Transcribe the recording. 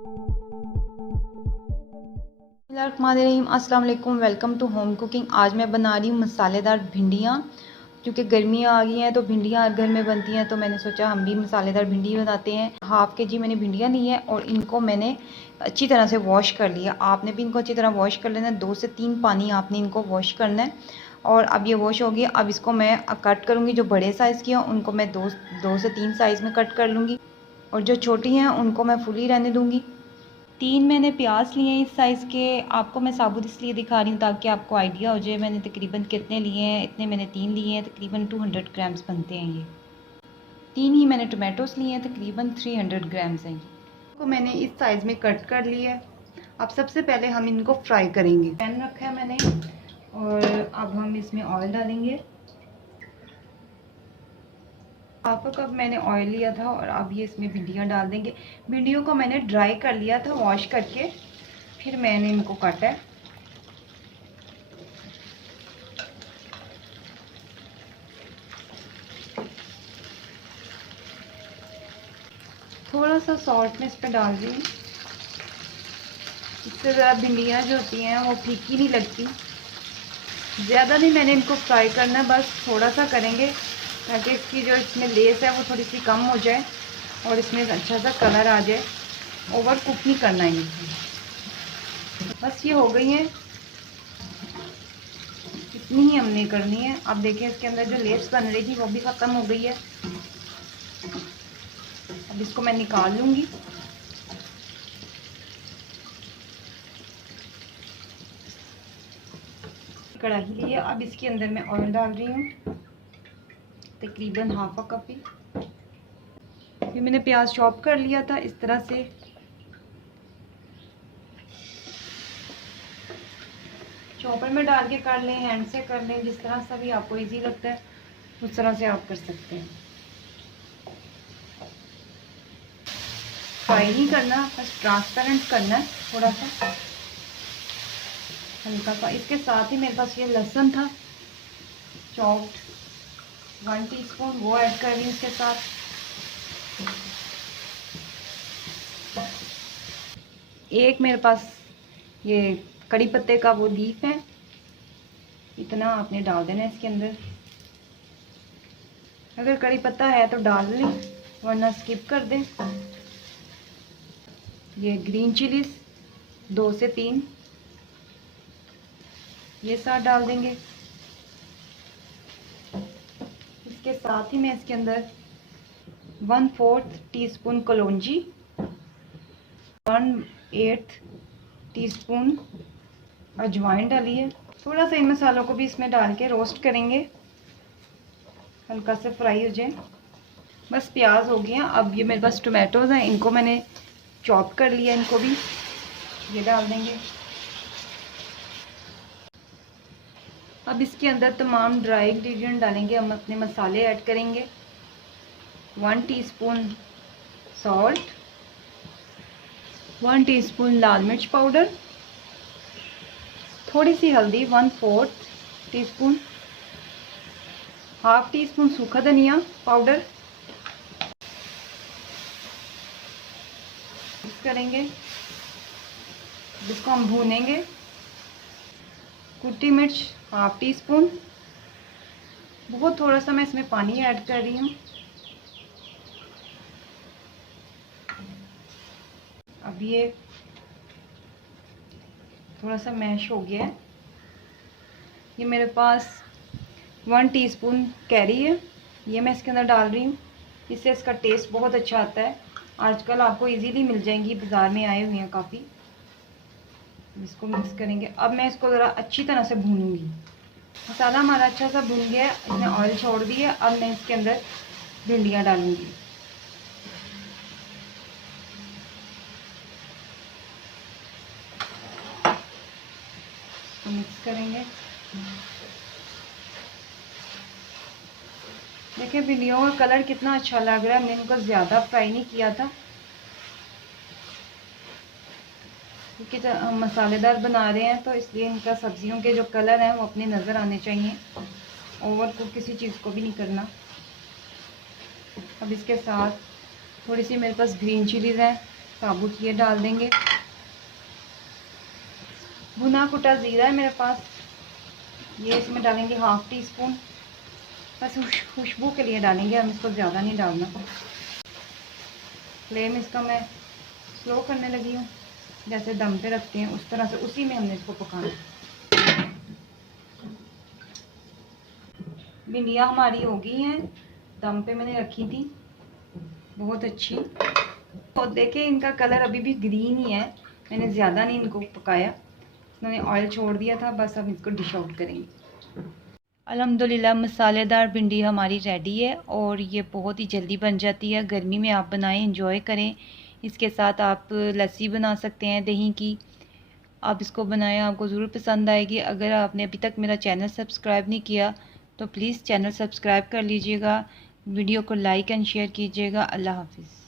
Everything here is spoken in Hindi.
बिस्मिल्लाहिर्रहमानिर्रहीम, अस्सलाम वालेकुम। Welcome to home cooking. आज मैं बना रही हूँ मसालेदार भिंडियाँ। क्योंकि गर्मियाँ आ गई हैं तो भिंडियाँ हर घर में बनती हैं, तो मैंने सोचा हम भी मसालेदार भिंडी बनाते हैं। हाफ़ के जी मैंने भिंडियाँ ली हैं और इनको मैंने अच्छी तरह से वॉश कर लिया। आपने भी इनको अच्छी तरह वॉश कर लेना है। 2 से 3 पानी आपने इनको वॉश करना है। और अब ये वॉश हो गया। अब इसको मैं कट करूँगी। जो बड़े साइज़ की हैं उनको मैं दो से 3 साइज़ में कट कर लूँगी, और जो छोटी हैं उनको मैं फुली रहने दूँगी। 3 मैंने प्याज लिए हैं इस साइज़ के। आपको मैं साबुत इसलिए दिखा रही हूँ ताकि आपको आइडिया हो जाए मैंने तकरीबन कितने लिए हैं। इतने मैंने 3 लिए हैं, तकरीबन 200 ग्राम्स बनते हैं ये। 3 ही मैंने टोमेटोज़ लिए हैं, तकरीबन 300 ग्राम्स हैं ये। को मैंने इस साइज़ में कट कर लिया है। अब सबसे पहले हम इनको फ्राई करेंगे। पैन रखा है मैंने और अब हम इसमें ऑयल डालेंगे। हाफ कप मैंने ऑयल लिया था और अब ये इसमें भिंडियाँ डाल देंगे। भिंडियों को मैंने ड्राई कर लिया था वॉश करके, फिर मैंने इनको काटा है। थोड़ा सा सॉल्ट मैं इस पर डाल रही हूँ, इससे ज़रा भिंडियाँ जो होती हैं वो फीकी नहीं लगती। ज़्यादा नहीं मैंने इनको फ्राई करना, बस थोड़ा सा करेंगे ताकि इसकी जो इसमें लेस है वो थोड़ी सी कम हो जाए और इसमें अच्छा सा कलर आ जाए। ओवर कुक नहीं करना है इनको। बस ये हो गई हैं, इतनी ही हमने करनी है। अब देखिए इसके अंदर जो लेस बन रही थी वो भी ख़त्म हो गई है। अब इसको मैं निकाल लूँगी। कढ़ाई ली है, अब इसके अंदर मैं ऑयल डाल रही हूँ, तकरीबन हाफ कप ही। फिर मैंने प्याज चॉप कर लिया था इस तरह से। चॉपर में डाल के कर लें, हैंड से कर लें, जिस तरह से भी आपको इजी लगता है उस तरह से आप कर सकते हैं। फ्राई नहीं करना, बस ट्रांसपेरेंट करना है थोड़ा सा हल्का सा। इसके साथ ही मेरे पास ये लहसुन था चॉप्ड 1 टीस्पून, वो ऐड कर रही हूँ इसके साथ। एक मेरे पास ये कड़ी पत्ते का वो लीफ है, इतना आपने डाल देना है इसके अंदर। अगर कड़ी पत्ता है तो डाल लें, वरना स्किप कर दें। ये ग्रीन चिलीज 2 से 3 ये साथ डाल देंगे। इसके साथ ही मैं इसके अंदर 1/4 टीस्पून कलौंजी, 1/8 टीस्पून अजवाइन डाली है। थोड़ा सा इन मसालों को भी इसमें डाल के रोस्ट करेंगे, हल्का से फ्राई हो जाए। बस प्याज हो गया। अब ये मेरे पास टोमेटोज़ हैं, इनको मैंने चॉप कर लिया, इनको भी ये डाल देंगे। अब इसके अंदर तमाम ड्राई इंग्रेडिएंट डालेंगे, हम अपने मसाले ऐड करेंगे। 1 टीस्पून सॉल्ट, 1 टीस्पून लाल मिर्च पाउडर, थोड़ी सी हल्दी 1/4 टीस्पून, हाफ टी स्पून सूखा धनिया पाउडर। मिक्स करेंगे, जिसको हम भूनेंगे। कुटी मिर्च हाफ टी स्पून। बहुत थोड़ा सा मैं इसमें पानी ऐड कर रही हूँ। अब ये थोड़ा सा मैश हो गया है। ये मेरे पास 1 टीस्पून कैरी है, ये मैं इसके अंदर डाल रही हूँ। इससे इसका टेस्ट बहुत अच्छा आता है। आजकल आपको इजीली मिल जाएंगी, बाज़ार में आए हुए हैं काफ़ी। इसको मिक्स करेंगे। अब मैं इसको ज़रा अच्छी तरह से भूनूंगी। मसाला हमारा अच्छा सा भून गया है, इसने ऑयल छोड़ दिया। अब मैं इसके अंदर भिंडियाँ डालूंगी। तो मिक्स करेंगे। देखिए भिंडियों का कलर कितना अच्छा लग रहा है। मैंने इनको ज़्यादा फ्राई नहीं किया था क्योंकि हम मसालेदार बना रहे हैं, तो इसलिए इनका सब्जियों के जो कलर हैं वो अपने नज़र आने चाहिए। ओवर कुक किसी चीज़ को भी नहीं करना। अब इसके साथ थोड़ी सी मेरे पास ग्रीन चिलीज़ है, साबुत ये डाल देंगे। भुना कुटा ज़ीरा है मेरे पास, ये इसमें डालेंगे 1/2 टीस्पून। बस खुशबू के लिए डालेंगे, हम इसको ज़्यादा नहीं डालना। फ्लेम इसका मैं स्लो करने लगी हूँ, जैसे दम पे रखते हैं उस तरह से, उसी में हमने इसको पकाना। भिंडियाँ हमारी हो गई हैं, दम पे मैंने रखी थी, बहुत अच्छी। और देखिए इनका कलर अभी भी ग्रीन ही है, मैंने ज़्यादा नहीं इनको पकाया, इन्होंने ऑयल छोड़ दिया था। बस हम इसको डिश आउट करेंगे। अल्हम्दुलिल्लाह मसालेदार भिंडी हमारी रेडी है और ये बहुत ही जल्दी बन जाती है। गर्मी में आप बनाएं, एंजॉय करें। इसके साथ आप लस्सी बना सकते हैं दही की। आप इसको बनाएं, आपको ज़रूर पसंद आएगी। अगर आपने अभी तक मेरा चैनल सब्सक्राइब नहीं किया तो प्लीज़ चैनल सब्सक्राइब कर लीजिएगा। वीडियो को लाइक एंड शेयर कीजिएगा। अल्लाह हाफिज़।